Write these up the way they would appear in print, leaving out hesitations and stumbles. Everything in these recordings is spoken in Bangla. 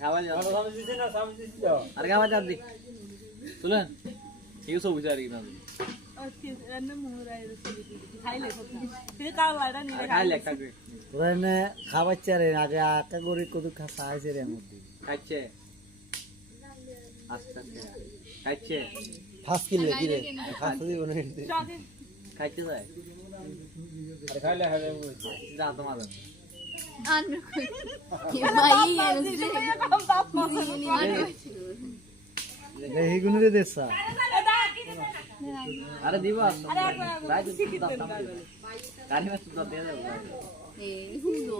খাওয়া যাও আর খাওয়া যাও দি চলেন ঠিক আছে অফিসে আর কি না খাবাচ্ছে রে আগে আকা গরি কত খাইছে রে মধ্যে খাইছে আস্তে আস্তে খাইছে ফাস কিলে কি রে ফাস দিব না খাইছে ভাই আরে খাইলে হবে যা তোমার আনবে কই কি ভাই এই গুনরে দেছা আরে দিবা ভাই তুমি দাও কানি মে সুদা দে দে এই হুদো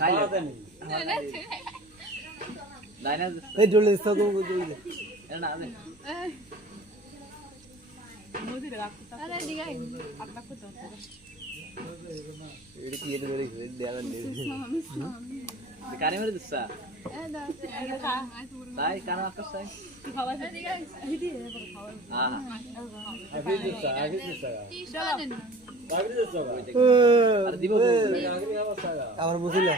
খাইলে দাইনা এই ডলে দেছা তো ডলে এ না দে আরে দিগা এডি কি এডি ধরে দেয়া দে কানি মে দিছা তাই কানা কসাই হ্যাঁ আগে দিছা আর দিব আমার বুঝিল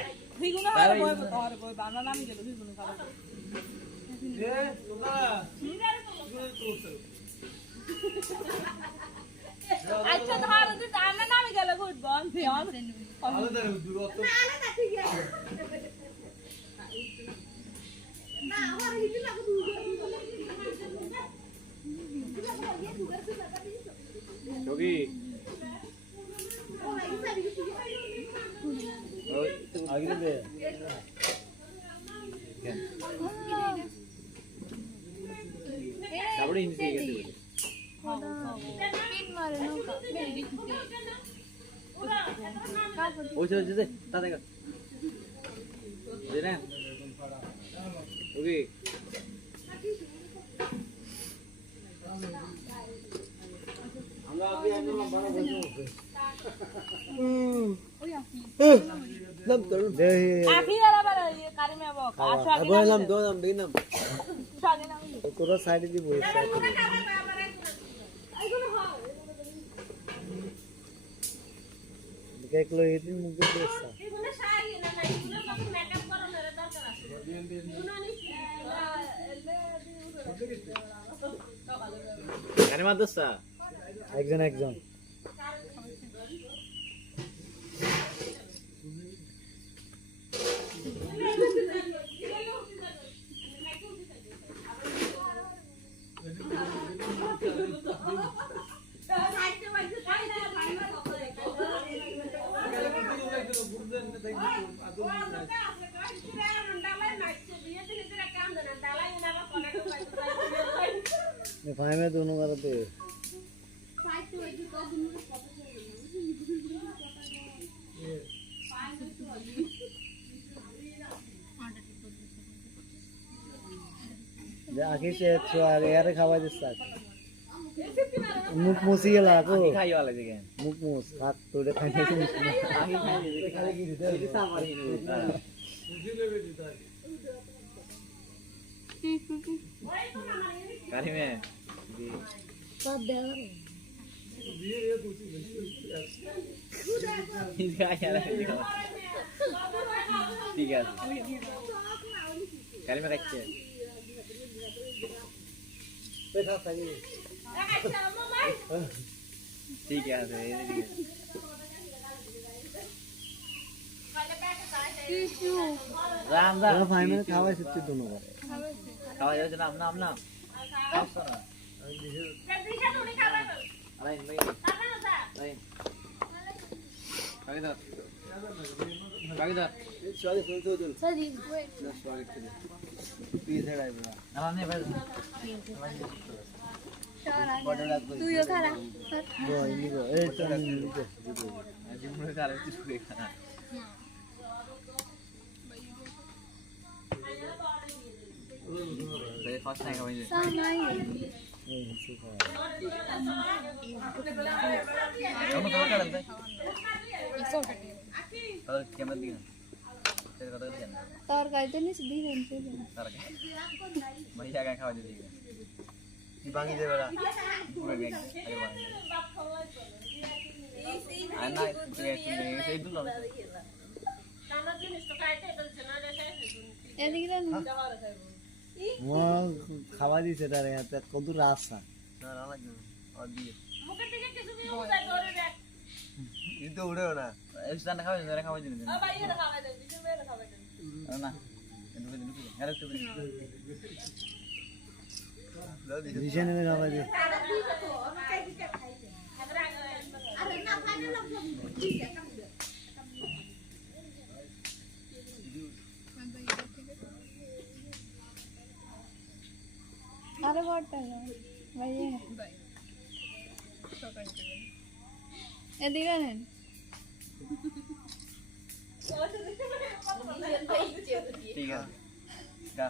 আচ্ছা ধর তুই আমরা নামি গেল ঘুরব না আমার হিতে লাগু যোগী আগে দে তারপরে হিন্দি শিখে গেছে পিন মারে নৌকা ওই চলে যেতে তা দেখা না ওকে আমরা আগে একদম বড় বসে নাম তো দে আখি আর আবার কারিমে বক আসো আগে বললাম দো নাম দিন নাম আগে নাম তোর সাইডে দি বই দেখলো এদিন মুখ দেখছা এগুলো শাড়ি না না এগুলো কত মেকআপ করানোর দরকার আছে শুনানি কানি মাদ্রাসা একজন ফাইমে दोनों करते आगे से तो आगे यार खावा दिसता मुख मुसी गेला को খাই वाला দিকে मुख मुस हाथ तोड़े खाने से আগে খাই দিতে খালি কি দিতে দিতে সামারি কানি মে সব দেওয়া ঠিক আছে ঠিক আছে কানি মে খাচ্ছে पैसा चाहिए ঠিক আছে টিস্যু রাম রাম दोनों फाइनल खावा सकते दोनों का খাওয়া যাচ্ছে নাম নাম নাম আলাইন ভাই আলাইন কাগিদা কাগিদা सॉरी फोन तो दो সরি ওয়েট सॉरी प्लीज है भाई না না ভাই তুইও খারা वो इनको ए चल इनको জিমরে কারে কিছু খানা Saya first time kau ini. সামাই Kamu tahu kan nanti? Kalau kiamat dia. Saya kata dia. তরকারিতে নিস দিবেন Ntar kan. Banyak kan kau jadi. दिबांगी दे बड़ा Pura geng. Ayo bang. Anak dia itu dulu. জিনিস তো খাইতে বলছে না রে এদিকে না খাওয়া দিছে তার হাতে কত রাস্তা মুখের দিকে কিছু দিয়ে উঠাই ধরে দেখ কিন্তু উড়েও না এই স্টান্ড খাওয়া যায় খাওয়া যায় ও ভাই এটা খাওয়াই দেন বিশেষ মেরে খাওয়াই দেন না এদিকে দিন আরে তো দিশানে খাওয়া দিয়ে আরে বড়টা না ভাইয়া এদিকে নেন ঠিক আছে গা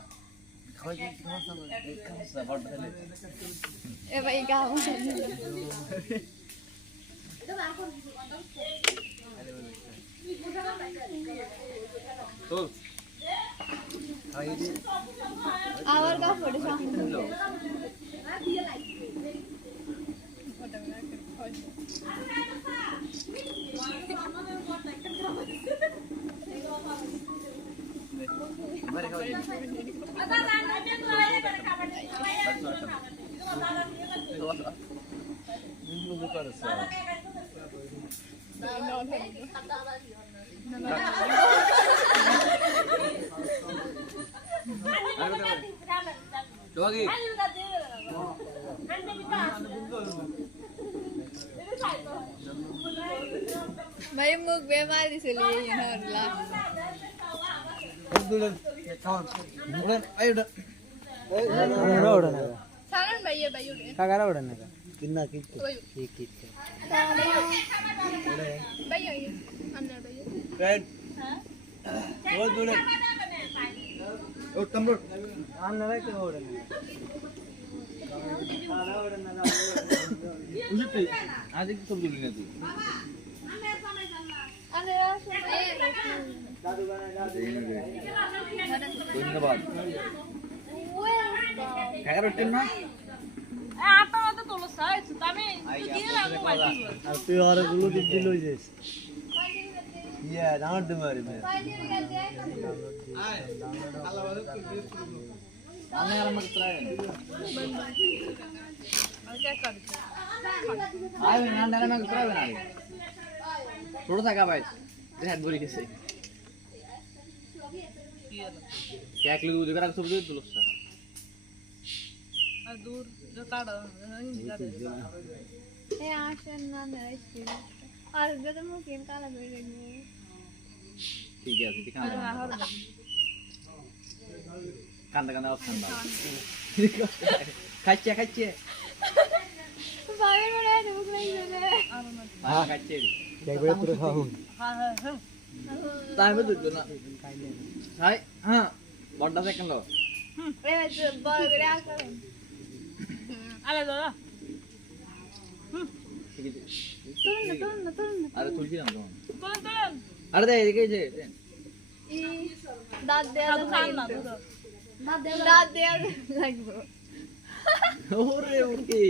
খাওয়া যায় খাওয়া বড় তাহলে এ ভাই গাও চল আবার কাপড়ে সামনে মারে খাওয়া যায় দাদা না দিয়ে তো আয় করে খাবার দিই ভাই দাদা দিয়ে লাগবে কিন্তু করছ তোকে ভাই মুখ বেমার দিছিল এই হরলা দুলে খাওন উড়ে আই উড়ে উড়ে না সারান ভাইয়া ভাই ওরে কাগারা উড়ে না কিন্না কি কি ভাইয়া আন্না ভাইয়া ফ্রেন্ড ও দুলে ও তমরুট আন্না রাই তো উড়ে না বুঝলি আজ কি সব দিলি না তুই আরে আসলে ধন্যবাদ খাবার রুটিন না আটা মতো তোলো সাইজ আমি দিয়ে লাগবো ভাই আর তুই আর গুলো দিদি লই যাস ইয়া ডাউন দে মারি মে আমি আর আমাকে ট্রাই আই না না না আমাকে ট্রাই না थोड़ा सा का भाई हाथ बोली कैसे क्या क्लिक दूर करा सब दूर तुलस दूर जो काढ हे आशन ना नरसी আর গদ মুখেন কালা বেরে নি ठीक है दिखा कांदा कांदा ऑप्शन दाও খাচ্ছে খাচ্ছে ভাই মনে হয় মুখ নাই জানে হ্যাঁ খাচ্ছে একবার পুরো খাওন তাই মে দুটো না হাই হ্যাঁ বড়টা সেকেন্ড লো এ বড় করে আসেন আরে দাদা ঠিক আছে তুলুন আরে তুলছি না তো তোলেন তোলেন আরে দে এদিকে যে ই দাঁত দেয়া খান না দাঁত দেয়া লাগবে ওরে ওরে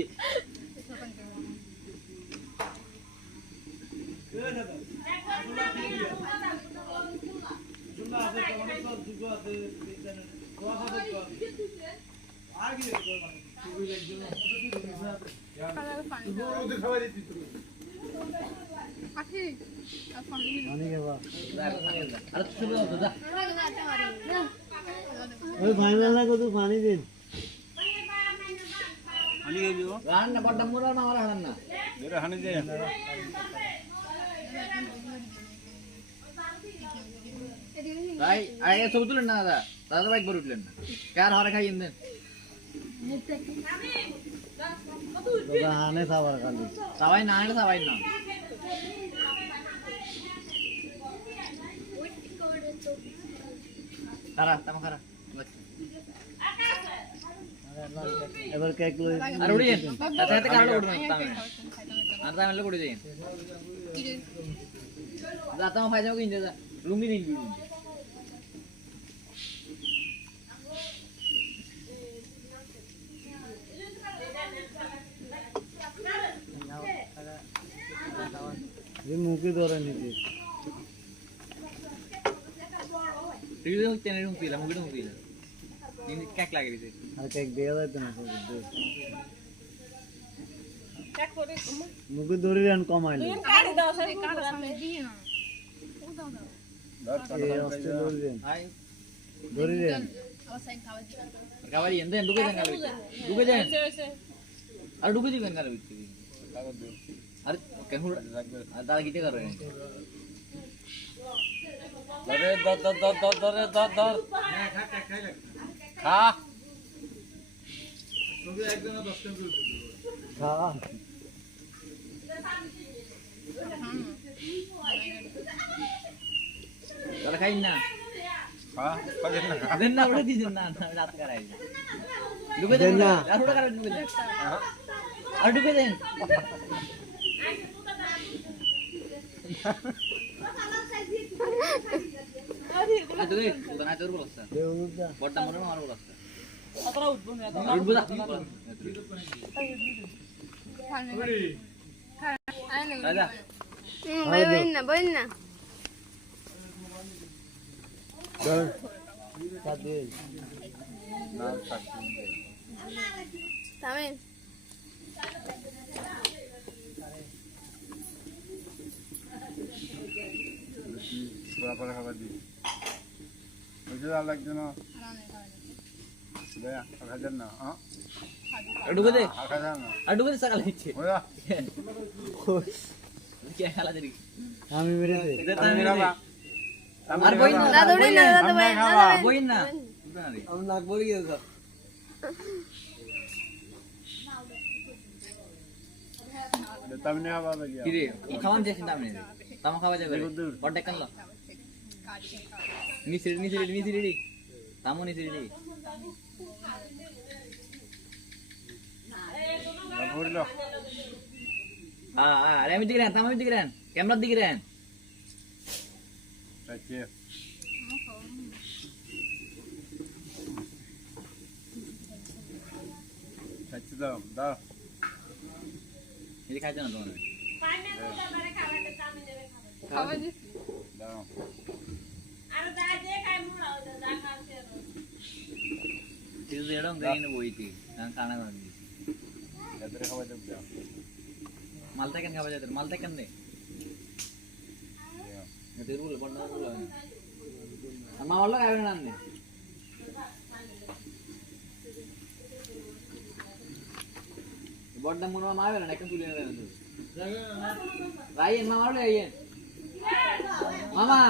অনেক বাবা আরে তুই শুনো দাদা ওই ফাইনাল না কত পানি দিন রান না বড়টা মুরা না আর হান না এরা হানি যায় ভাই আগে ছবি তুলেন না দাদা দাদা বাইক বড় উঠলেন না কার হারে খাইয়েন দেন দাদা হানে খাবার খালি সবাই না এটা সবাই না খারা তাম খারা এবার কেক লই আর উড়িয়েন তাতে তাতে কারণ উড়বেন তামে আর তামে উড়ে যাবেন যাতা মা ফাইজাও কিনতে যা লুঙ্গি দিন যে মুখে ধরে নিতে টিভি হচ্ছে না রুম পিলা মুগি রুম পিলা ইনি কেক লাগে দিছে আর কেক দেয়া যায় তো না চেক করে মুগু ধরে রান কমাইলে তুমি কাটি দাও সব কাটা সামনে দিয়ে না ও দাও দাও এই অস্তে ধরে রান হাই ধরে রান আবার সাইন খাওয়া দিই কাবারি এন্ড ঢুকে দেন কাবারি ঢুকে দেন হয়েছে আর ঢুকে দিবেন কার ভিতরে আর কেন আর দাদা কিতে করে ধরে ধর খা খা তারা খাই না খা খাবেন না দেন না ওটা দিছেন না রাত করাই ঢুকে দেন না আর ওটা করে ঢুকে দেন আর ঢুকে দেন আরে তো না তোর বলছ দেউ দা বড়টা মনে না আর বলছ অতরা উঠবো না উঠবো না রাজা বল না চল কাদে না থাকি তামিল পুরা পরে খাবার দি বুঝে যা লাগছে না দেয়া খাজার না হ্যাঁ আর ঢুকে দে খাজার না আর ঢুকে দে সকালে ইচ্ছে ওয়া কি খেলা দেরি আমি মেরে দে আমি খাবা আর বই না না দৌড়ি না দাদা ভাই বই না আমি নাক ভরে গেছে তামনে খাবা লাগিয়া কি রে খাওয়ান যাস না আপনি তামা খাওয়া যাবে বড় কানল নিচে রেডি তামো নিচে রেডি ভরলো আরে আমি দিকে তামো দিকে রেন ক্যামেরা দিকে রেন তাকে খাচ্ছি দাও দাও এই খাইছ না তোমার পাইনে তো বারে খাবারটা আমি নেবে খাবার খাওয়া দিই দাও আর যা যে খাই মুড়া হইছে যা খাচ্ছে কিছু এরকম দেই না বইতি আমি খানা খাবি এদের খাবার দাও মালটা কেন খাওয়া যায় মালটা কেন দে এদের বলে বড় বলে মা বললো খাবে না আপনি বড়টা মনে হয় মারবে না একটা তুলে নেবে রাইয়েন মামা বলে রাইয়েন মামা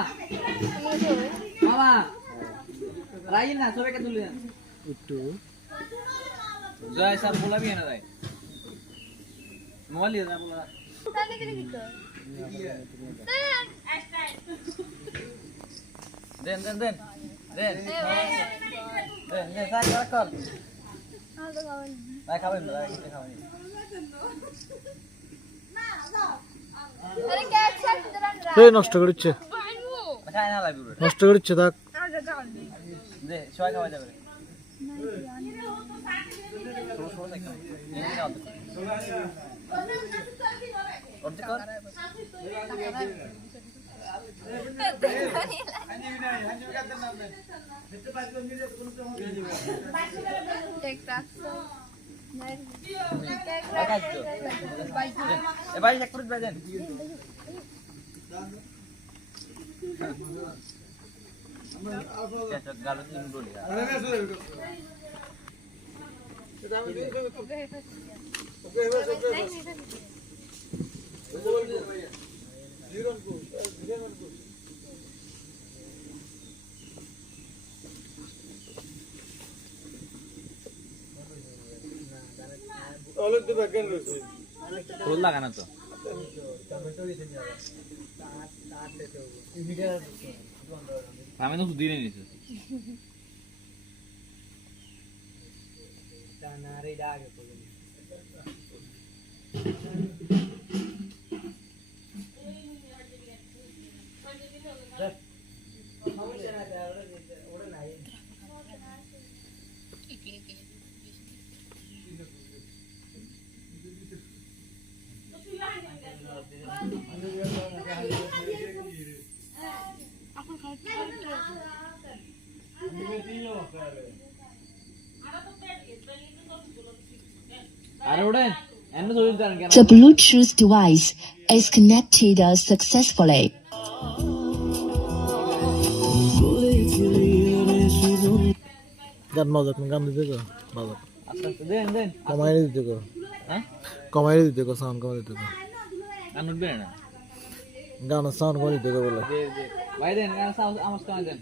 মামা রাইয়েন না সবাইকে তুলে দেন একটু জয় স্যার বলাবি না রাই মোবাইল দিয়ে না বলা তাহলে কি দিত দেন দেন দেন দেন দেন দেন সাই কর কর আর তো খাওয়া ভাই খাবেন না ভাই কিছু খাবেন আরে কেক শেষ দিলাম রা এই নষ্ট করেছে বানু খাই না লাগবে নষ্ট করেছে থাক আর যা যাও দে সবাই খাওয়া যাবে ছোট ছোট দেখো অর্ধেক কর কেক রাখ এ ভাই এক ফুট বাজেন গালো তিন ডলি ফুল লাগানো তো আমি তো দিনে নিয়েছি আপন খাই আরে ওঠেন এমনি ছবি তুলতে পারেন কেন? The Bluetooth device is connected successfully. গান বাজাক গান দিতে গো বাজাক আস্তে আস্তে দেন দেন। কমাই দিতে গো হ্যাঁ কমাই দিতে গো সাউন্ড কমাই দিতে গো গান উঠবে না। গানের সাউন্ড কমাই দিতে গো বলে জি জি ভাই দেন গান আমার কাছে দেন।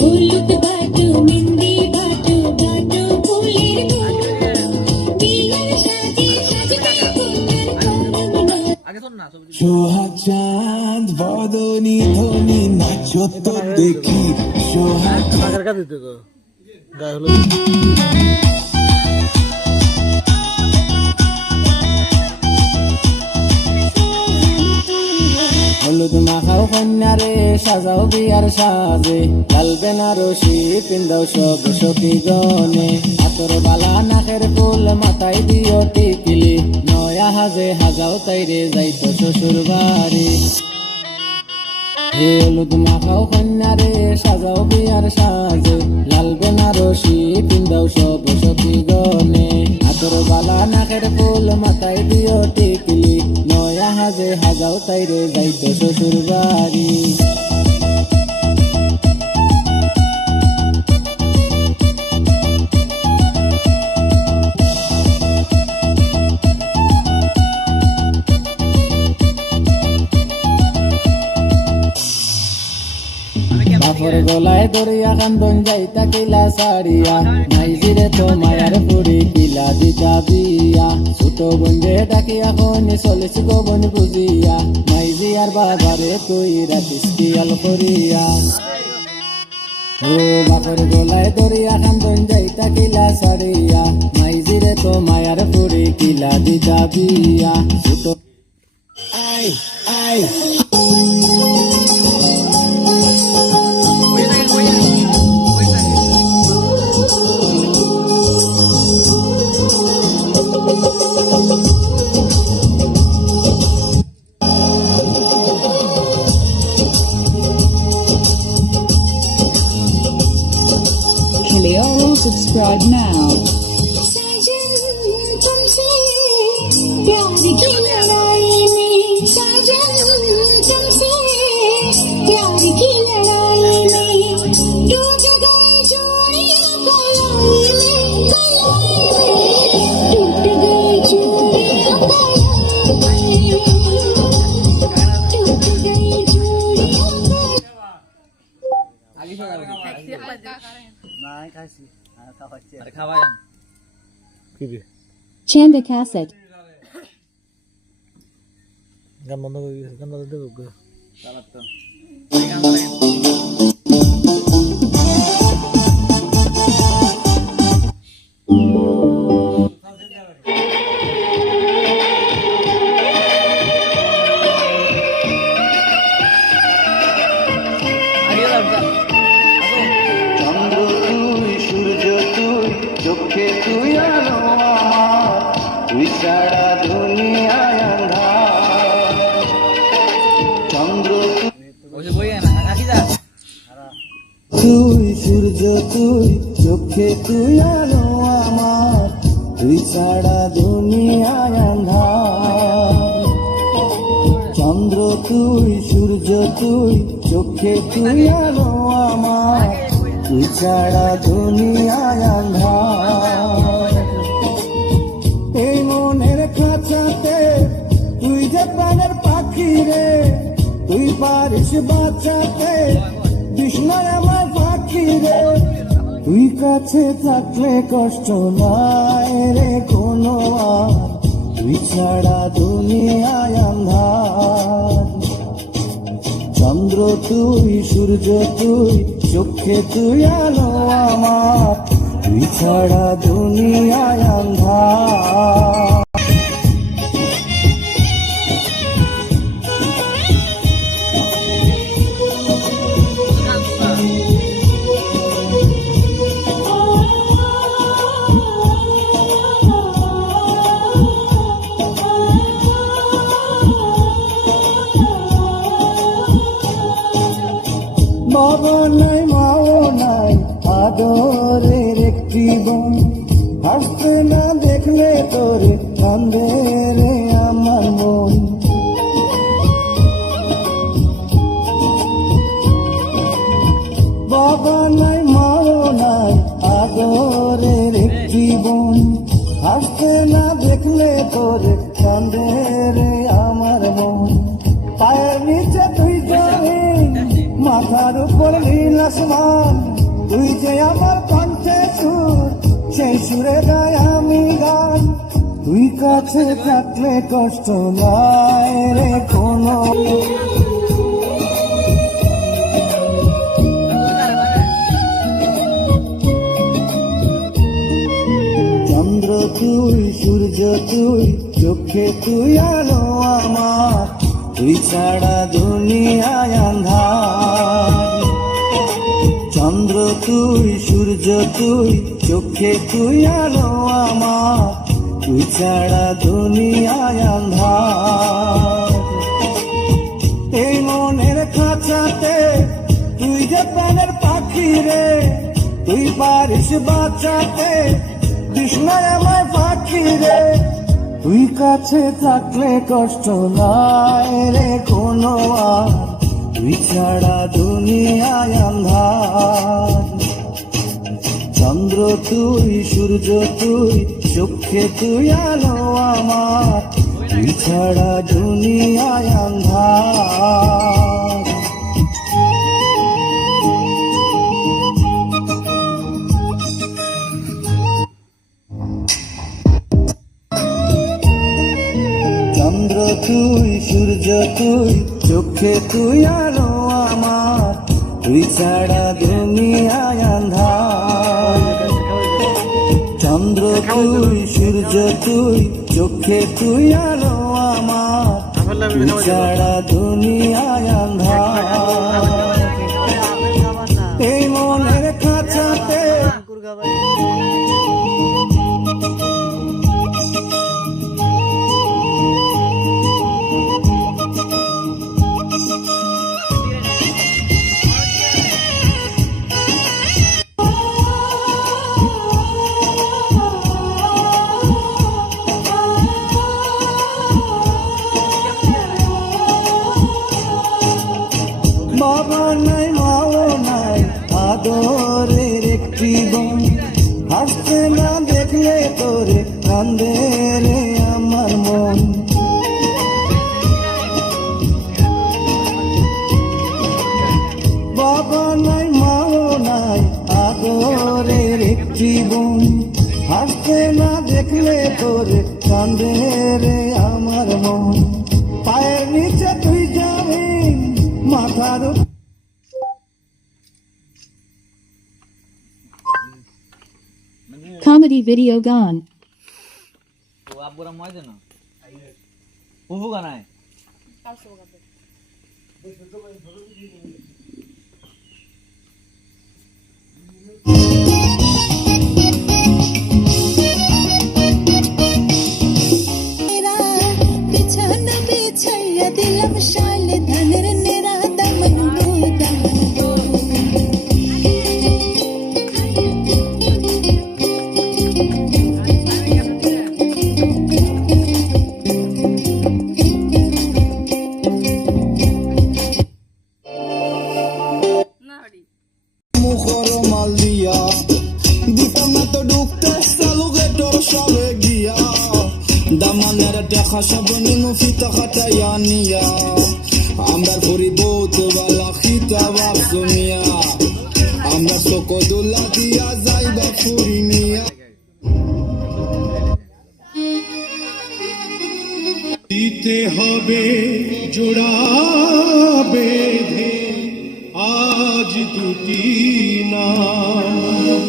হলুদ বাটু মেহেন্দি বাটু বাটু ফুলের বিয়ার সাজে সাজে আগে শোন না ছবি তুলি। সোহাগ চাঁদ বদনি ধনি নাচো তো দেখি সোহাগ আগের কাজ দিতে গো গায়ে হলো হলুদ মাখাও কন্যারে সাজাও বিয়ার সাজে লাল বেনারসি পিন্দাও সব সখী গনে আতর বালা নাকের ফুল মাথায় দিও টিকিলি নয়া হাজে হাজাও তাইরে যাইতো শ্বশুর বাড়ি হলুদ মাখাও কন্যারে সাজাও বিয়ার সাজে লাল বেনারসি পিন্দাও সব সখী গনে আতর বালা নাকের ফুল মাথায় দিও টিকিলি নয়া হাজে হাজাও তাইরে যাইতো শ্বশুর বাড়ি বাপর গলায় দরিয়া কান্দন যাইতা কিলা সারিয়া নাইজিরে তো মায়ার পুরি কিলা দিতা বিয়া ছোট বন্ধে ডাকিয়া খনি চলিস গোবন বুঝিয়া নাইজিয়ার বাবারে তুই রাতিস কিয়াল করিয়া ও বাপর গলায় দরিয়া কান্দন যাইতা কিলা সারিয়া নাইজিরে তো মায়ার পুরি কিলা দিতা বিয়া ছোট I I Clio, subscribe now. साजन तुमसे प्यार की लड़ाई में साजन तुमसे प्यार की लड़ाई में टूट गई चूड़ियां कलाई में टूट गई चूड़ियां कलाई में टूट गई चूड़ियां আগে সাজাবো না। নাই খাইছি আর খাওয়াচ্ছি আরে খাওয়াই যান। কি রে Chanda cassette. গান বন্ধ করে দিয়েছে গান দিতে গো চালাত তো। এই গান চালায়েন। আগে যাও, চন্দ্র তুই সূর্য তুই চোখে তুই আলো আমার তুই ছাড়া দুনিয়ায় আঁধার চন্দ্র ওই যে বই না আসি যা। তুই সূর্য তুই চোখে তুই আলো আমার তুই ছাড়া দুনিয়ায় আঁধার চন্দ্র তুই সূর্য তুই চোখে তুই আলো আমার তুই ছাড়া দুনিয়ায় আঁধার এই মনের খাঁচাতে তুই যে প্রাণের পাখি রে তুই পারিস বাঁচাতে বিষ্ণয় আমার পাখি রে তুই কাছে থাকলে কষ্ট নাই রে কোনো আর তুই ছাড়া দুনিয়ায় আন্ধার চন্দ্র তুই সূর্য তুই চোখে তুই আলো আমার তুই ছাড়া দুনিয়ায় আন্ধার। বাবা নাই মাও নাই আদরের একটি বোন, হাসতে না দেখলে তোরে কান্দে রে আমার মন। বাবা নাই মাও নাই আদরের একটি বোন, হাসতে না দেখলে তোরে কান্দে রে আমার মন। পায়ের নিচে তুই জমিন, মাথার উপর নীল আসমান, তুই যে আমার কণ্ঠে সুর, সেই সুরে গাই আমি গান। তুই কাছে থাকলে কষ্ট নাই রে কোনো। চন্দ্র তুই, সূর্য তুই, চোখে তুই আলো আমার, তুই ছাড়া দুনিয়ায় আন্ধার। চন্দ্র তুই, সূর্য তুই, চোখে তুই আলো আমার, তুই ছাড়া দুনিয়ায় আন্ধার। এই মনের খাঁচাতে তুই যে প্রাণের পাখি রে, তুই পারিস বাঁচাতে কৃষ্ণায় আমার পাখি রে। তুই কাছে থাকলে কষ্ট নাই রে কোনো আর, তুই ছাড়া দুনিয়ায় আন্ধার। চন্দ্র তুই, সূর্য তুই, চোখে তুই আলো আমার, তুই ছাড়া দুনিয়ায় আন্ধার। চন্দ্র তুই, সূর্য তুই, চোখে তুই আলো আমার, তুই ছাড়া দুনিয়ায় আন্ধার। চন্দ্র তুই, সূর্য তুই, চোখে তুই আলো আমার, তুই ছাড়া দুনিয়ায় আন্ধার। এই মনের খাঁচাতে বাবা নাই মাও নাই আদরের একটি বোন, হাসতে না দেখলে তোরে কান্দে রে আমার মন। বাবা নাই মাও নাই আদরের একটি বোন, হাসতে না দেখলে তোরে কান্দে রে আমার মন। পায়ের নিচে তুই জমিন, মাথার Comedy video gone. ও আব্বুরা ময়দা না ফুফু গানায় बिछाना बिछाया दिलम शाल धनर नेरा दमन दो दमन दो। মুখর মাল দিয়া দিতাম না তো ঢুকতে সালুকে তোর সবে গিয়া, দামানের দেখা সব নিনু ফিতা খাটাইয়া নিয়া, আমরা করি বহুত বালা খিতা বাপ শুনিয়া, আমরা সকদুল্লা দিয়া যাইবা ফুরি নিয়া। দিতে হবে জোড়া বেঁধে আজ দুটি নাম,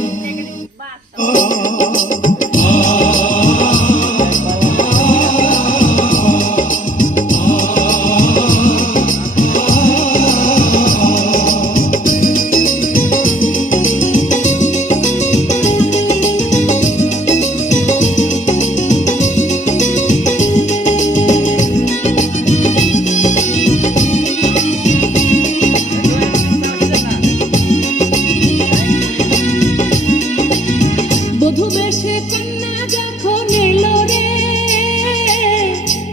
বধূ বেশে কন্যা যখন এলো রে,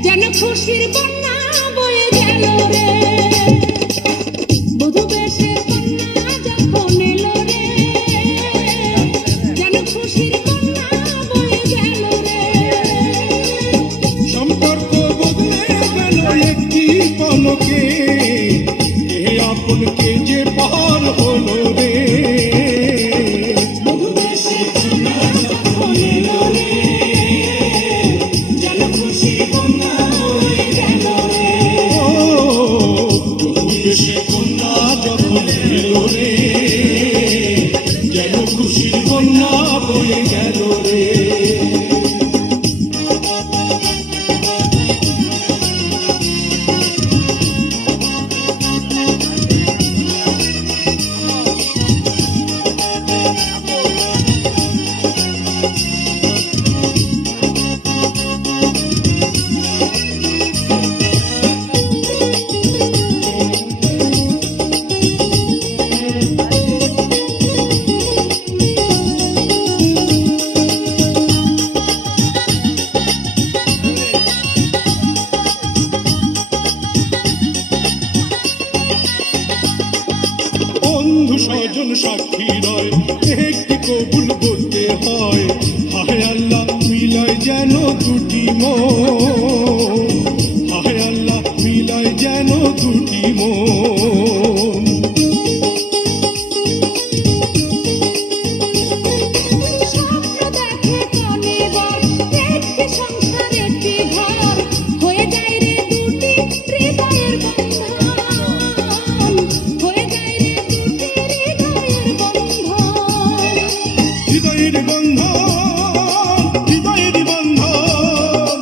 যেন খুশির বন্যা বয়ে গেল রে। বধূ বেশে কন্যা যখন এলো রে, যেন খুশির বন্যা বয়ে গেল রে। সম্পর্ক বদলে গেল একটি পলকে, এ আপনকে যে পার হলো রে। বধূ বেশে কন্যা যখন এলো রে, যেন খুশির বন্যা বয়ে গেল রে। ও দেশে কন্যা যখন এলো রে, যেন খুশির বন্যা বয়ে গেল রে। বন্ধু স্বজন সাক্ষী রয়, একটি কবুল বলতে হয়। হায় আল্লাহ মিলায় যেন দুটি মন, হায় আল্লাহ মিলায় যেন দুটি মন। স্বপ্ন দেখে কনে বর, একটি সংসার একটি ঘর, হয়ে যায় রে দুটি হৃদয়ের বন্ধন, হয়ে যায় রে দুটি হৃদয়ের বন্ধন। হৃদয়ের বন্ধন, হৃদয়ের বন্ধন,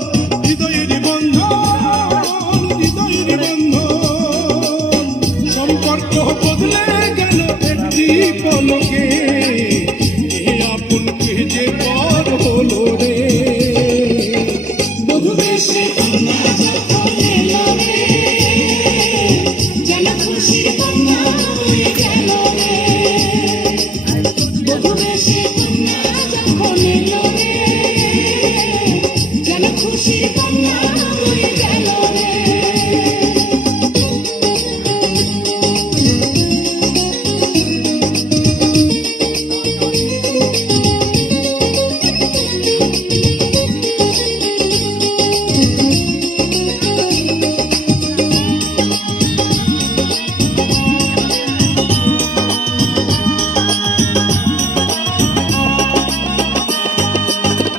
হৃদয়ের বন্ধন, হৃদয়ের বন্ধন। সম্পর্ক বদলে গেল একটি পলকে, এ আপনকে যে পর হলো রে। বধূ বেশে কন্যা যখন এলো রে, যেন খুশির বন্যা বয়ে গেল রে। বধূ বেশে কন্যা যখন এলো রে, যেন খুশির বন্যা বয়ে গেল রে।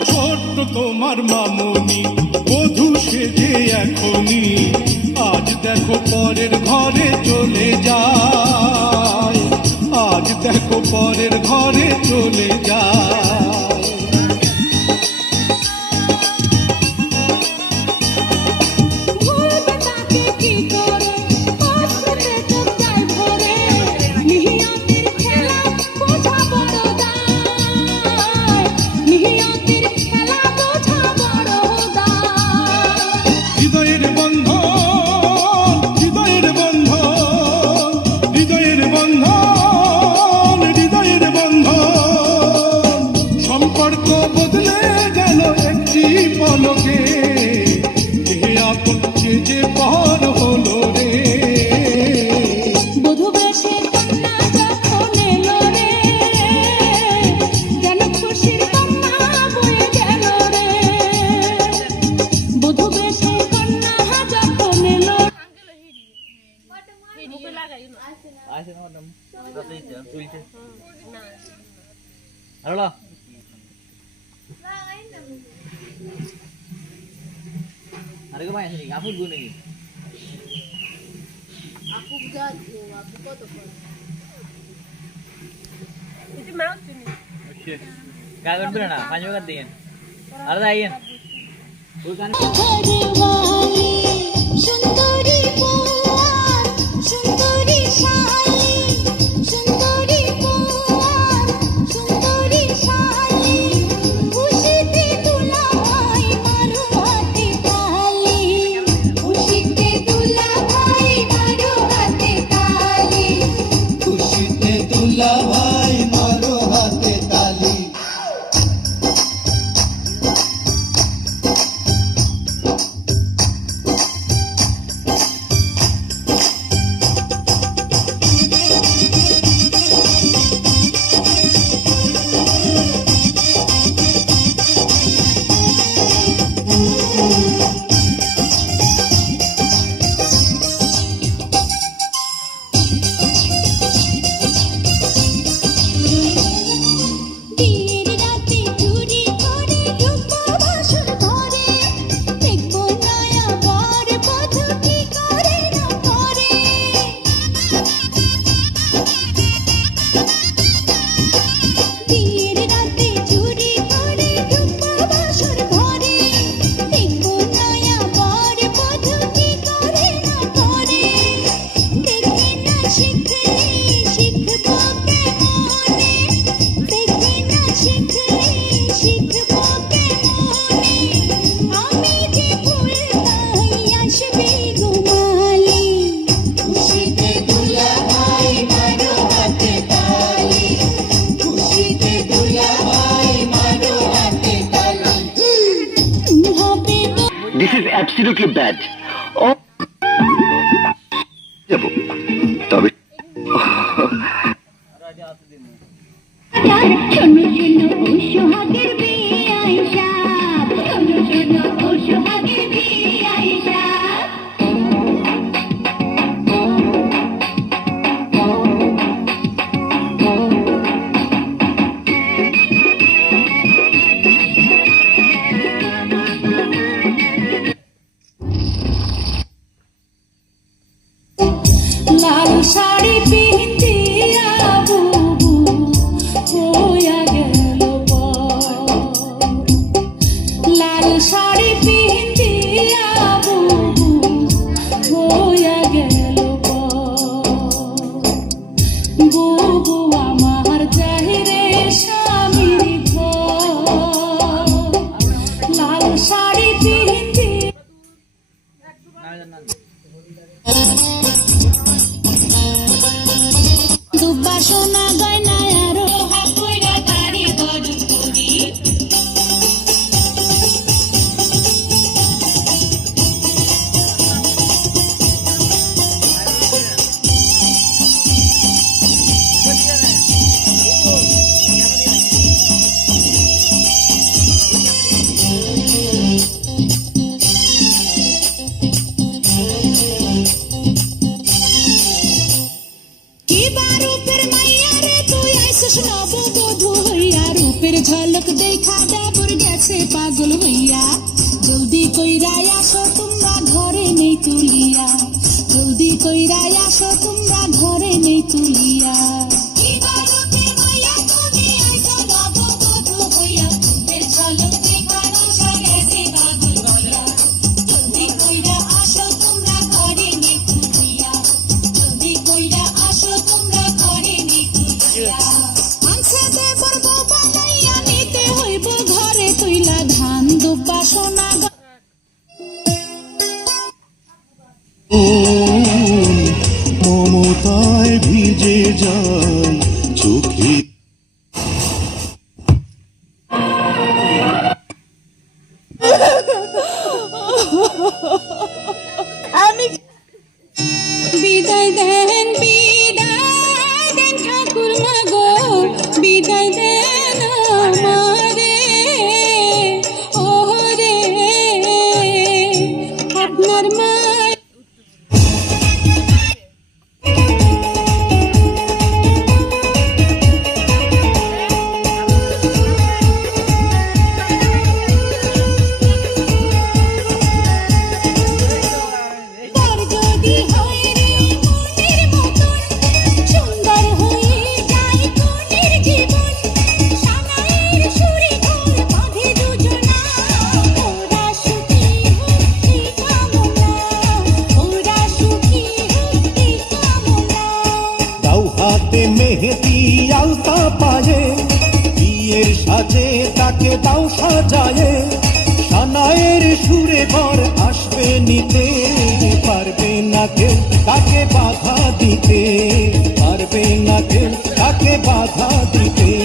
ছোট্ট তোমার মামনি বধূ সেজে এখনই, আজ দেখো পরের ঘরে চলে যায়, আজ দেখো পরের ঘরে চলে যায়। ভুলবে তাকে কি করে, কষ্টে চোখ যায় ভরে, নিহিয়তের খেলা বোঝা বড় দায়, নিহিয়তের খেলা বোঝা বড় দায়। হৃদয়ের বন্ধন, হৃদয়ের বন্ধন, হৃদয়ের বন্ধন, হৃদয়ের বন্ধন। সম্পর্ক বদলে গেল একটি পলকে, এ আপনকে যে পর হলো রে। বধূ বেশে কন্যা যখন এলো রে, যেন খুশির বন্যা বয়ে গেল রে। বধূ বেশে কন্যা যখন এলো। আইছে না ম্যাডাম তুলছে হ্যালো আরে গো ভাই আসেনি আপু গুণ নাকি আপু যা আপু কত পড়ে Itu mau sini. Oke. গান বলে না পাঁচ গান দিয়েন আলাদা আইয়েন ওই গান ঘরওয়ালি সুন্দরী বউয়া সুন্দরী শালি সুন্দরী বউয়া সুন্দরী শালি খুশিতে দুলা ভাই মারো হাতে তালি খুশিতে দুলা ভাই মারো হাতে তালি খুশিতে দুলা ভাই মারো হাতে তালি বিয়ের রাতে চুরি করে ঢুকবো বাসর ঘরে দেখবো নয়া বর বধূ কি করে না করে বিয়ের রাতে চুরি করে ঢুকবো বাসর ঘরে দেখবো নয়া বর বধূ কি করে না করে দেখে না শিখলে শিখবো কেমনে দেখে না শিখলে শিখবো কেমনে আমি যে ভুল তাই আসবে ঘুমালি খুশিতে দুলা ভাই মারো হাতে তালি খুশিতে দুলা ভাই মারো হাতে তালি হবে This is absolutely bad. Oh, যাবো তবে শোনো শোনো ও সোহাগের বিয়ে আইসা শোনো শোনো ও সোহাগের বিয়ে আইসা লাল শাড়ি পিন্দিয়া বুবু হইয়া গেল লাল শাড়ি পিন্দিয়া বুবু হইয়া গেল বুবু আমার চাহিরে স্বামীর ঘর লাল শাড়ি পিন্দি দুব্বা সোনা গয়না আরো হাত কইরা তারি বড় করি কিবা রূপের মাইয়া রে তুই আইসিস নববধূ হইয়া রূপের ঝলক দেখা দেবর গেছে পাগল হইয়া জলদি কইরা আসো তোমরা ঘরে নেই তুলিয়া জলদি কইরা আসো তোমরা ঘরে নেই তুলিয়া কিবা রূপের মাইয়া তুমি আইসো নববধূ হইয়া রূপের ঝলক দেখা নশা গেছে পাগল হইয়া জলদি কইরা আসো তোমরা ঘরে নেই তুলিয়া জলদি কইরা আসো তোমরা ঘরে নেই তুলিয়া আনছে দেবর বউ বানাইয়া নিতে হইব ঘরে তুইলা ধান দুব্বা সোনা মমতায় ভিজে যায় চোখে আমি বিদায় দেন ঠাকুর মাগো বিদায় দেন আমারে ওরে আপনার মা আলতা পায়ে, বিয়ের সাজে তাকে দাও সাজায়ে, সানায়ের সুরে বর আসবে নিতে, পারবে না কেউ তাকে বাধা দিতে, পারবে না কেউ তাকে বাধা দিতে।